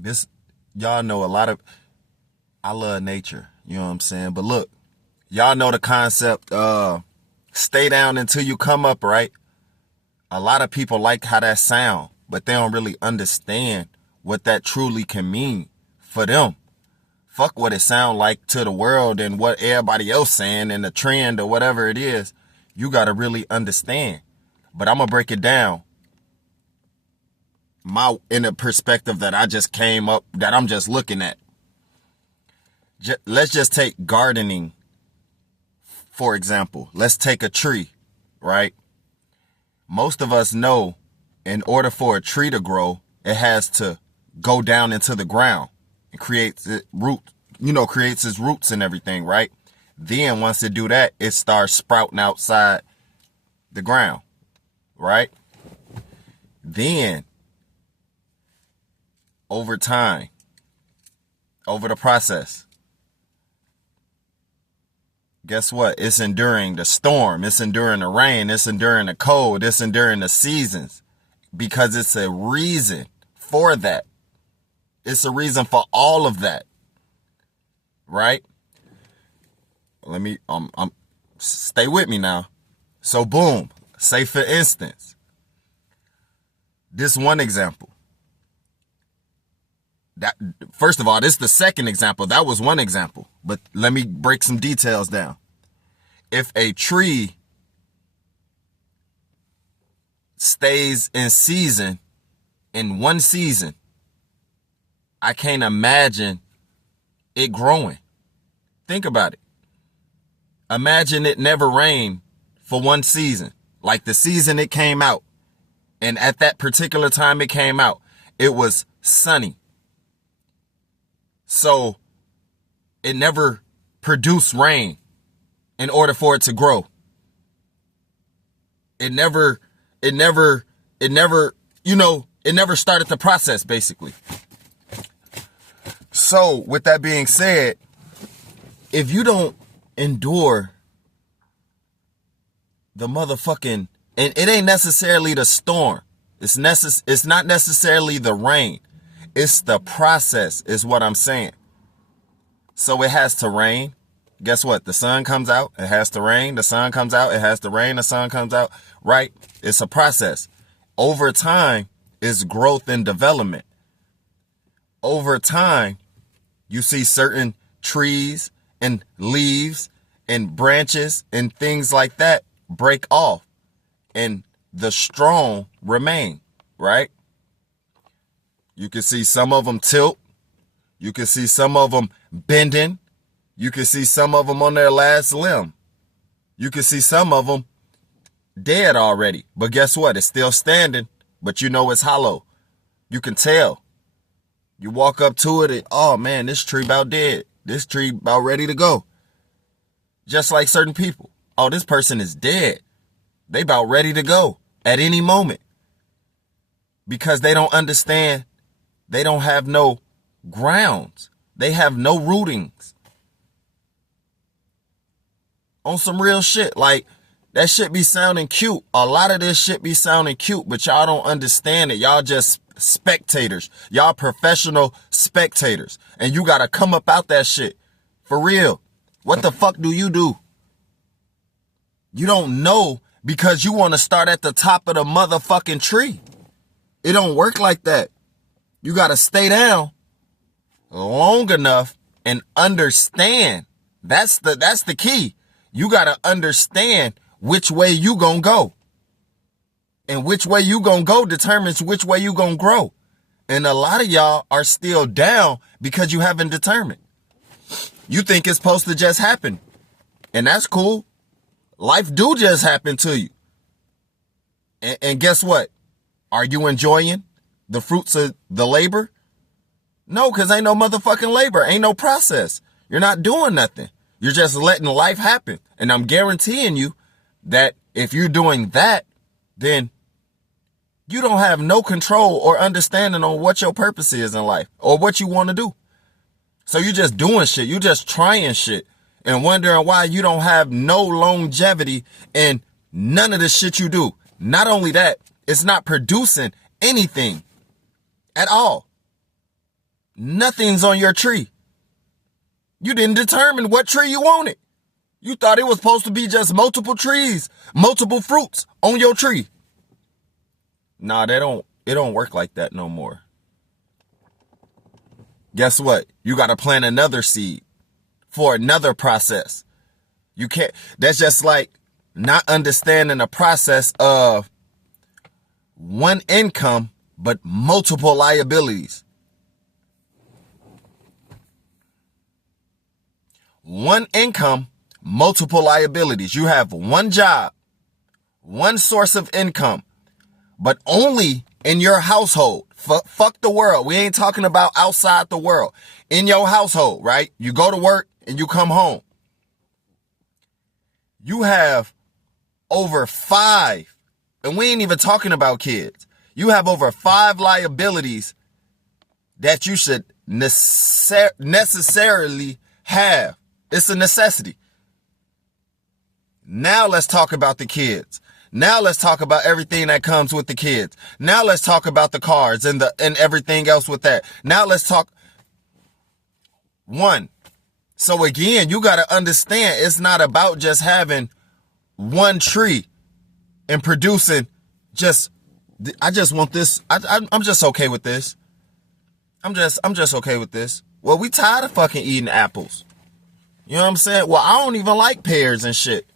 This, y'all know a lot of, I love nature. You know what I'm saying? But look, y'all know the concept, stay down until you come up, right? A lot of people like how that sound, but they don't really understand what that truly can mean for them. Fuck what it sound like to the world and what everybody else saying and the trend or whatever it is. You got to really understand. But I'm going to break it down in a perspective that I just came up, that I'm just looking at. Let's just take gardening, for example. Let's take a tree, right? Most of us know in order for a tree to grow, it has to go down into the ground and creates its roots and everything, right? Then once it do that, it starts sprouting outside the ground, right? Then over time, over the process, guess what? It's enduring the storm. It's enduring the rain. It's enduring the cold. It's enduring the seasons because it's a reason for that. It's a reason for all of that. Right? Let me, stay with me now. So boom, say for instance, this one example. That, first of all, this is the second example. That was one example, but let me break some details down. If a tree stays in season, in one season, I can't imagine it growing. Think about it. Imagine it never rained for one season, like the season it came out. And at that particular time it came out, it was sunny. So it never produced rain in order for it to grow. It never started the process, basically. So with that being said, if you don't endure the motherfucking, and it ain't necessarily the storm. It's not necessarily the rain. It's the process is what I'm saying. So it has to rain. Guess what? The sun comes out. It has to rain. The sun comes out. It has to rain. The sun comes out. Right? It's a process. Over time is growth and development. Over time, you see certain trees and leaves and branches and things like that break off and the strong remain, right? You can see some of them tilt. You can see some of them bending. You can see some of them on their last limb. You can see some of them dead already. But guess what? It's still standing, but you know it's hollow. You can tell. You walk up to it and, oh man, this tree about dead. This tree about ready to go. Just like certain people. Oh, this person is dead. They about ready to go at any moment. Because they don't understand. They don't have no grounds. They have no rootings. On some real shit. Like, that shit be sounding cute. A lot of this shit be sounding cute, but y'all don't understand it. Y'all just spectators. Y'all professional spectators. And you gotta come up out that shit. For real. What the fuck do? You don't know because you want to start at the top of the motherfucking tree. It don't work like that. You gotta stay down long enough and understand. That's the key. You gotta understand which way you gonna go. And which way you gonna go determines which way you gonna grow. And a lot of y'all are still down because you haven't determined. You think it's supposed to just happen. And that's cool. Life do just happen to you. And guess what? Are you enjoying the fruits of the labor? No, because ain't no motherfucking labor. Ain't no process. You're not doing nothing. You're just letting life happen. And I'm guaranteeing you that if you're doing that, then you don't have no control or understanding on what your purpose is in life or what you want to do. So you're just doing shit. You're just trying shit and wondering why you don't have no longevity in none of the shit you do. Not only that, it's not producing anything at all. Nothing's on your tree. You didn't determine what tree you wanted. You thought it was supposed to be just multiple trees, multiple fruits on your tree. Nah, it don't work like that no more. Guess what? You got to plant another seed for another process. You can't, that's just like not understanding the process of one income, but multiple liabilities. One income, multiple liabilities. You have one job, one source of income, but only in your household. Fuck the world. We ain't talking about outside the world. In your household, right? You go to work and you come home. You have over 5, and we ain't even talking about kids. You have over 5 liabilities that you should necessarily have. It's a necessity. Now let's talk about the kids. Now let's talk about everything that comes with the kids. Now let's talk about the cars and everything else with that. Now let's talk. 1. So again, you got to understand it's not about just having one tree and producing I just want this. I'm just okay with this. I'm just okay with this. Well, we tired of fucking eating apples. You know what I'm saying? Well, I don't even like pears and shit.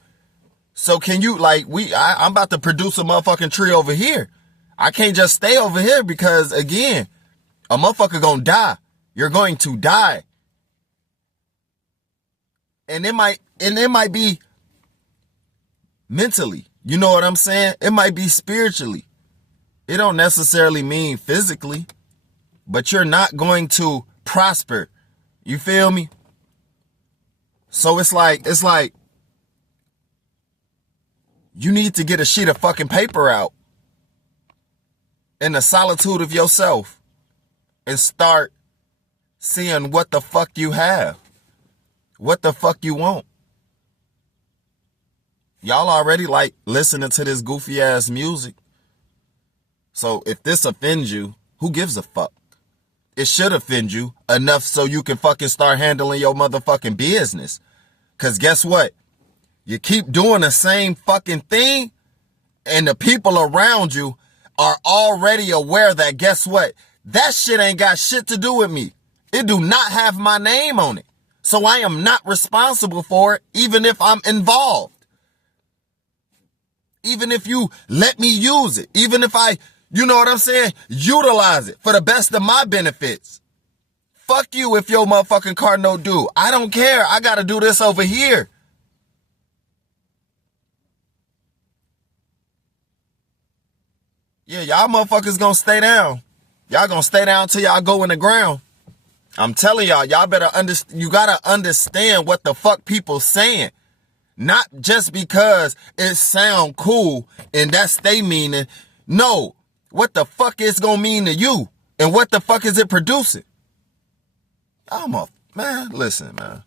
So can you, like, I'm about to produce a motherfucking tree over here. I can't just stay over here because, again, a motherfucker gonna die. You're going to die. And it might be mentally. You know what I'm saying? It might be spiritually. It don't necessarily mean physically, but you're not going to prosper. You feel me? So it's like you need to get a sheet of fucking paper out in the solitude of yourself and start seeing what the fuck you have, what the fuck you want. Y'all already like listening to this goofy ass music. So if this offends you, who gives a fuck? It should offend you enough so you can fucking start handling your motherfucking business. Cause guess what? You keep doing the same fucking thing and the people around you are already aware that guess what? That shit ain't got shit to do with me. It do not have my name on it. So I am not responsible for it even if I'm involved. Even if you let me use it. Even if I, you know what I'm saying? Utilize it for the best of my benefits. Fuck you if your motherfucking car no do. I don't care. I gotta do this over here. Yeah, y'all motherfuckers gonna stay down. Y'all gonna stay down till y'all go in the ground. I'm telling y'all better understand. You gotta understand what the fuck people saying. Not just because it sound cool and that's they meaning. No, what the fuck it's gonna mean to you and what the fuck is it producing? Man, listen, man.